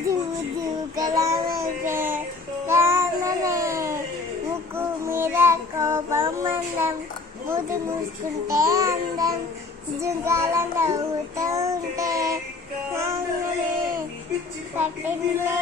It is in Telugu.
జూకలమే రామనే ముక్కు మీద కోపం అందం ముద్దు మూసుకుంటే అందం జుంకాలం నవ్వుతూ ఉంటే రామనే పట్టిందే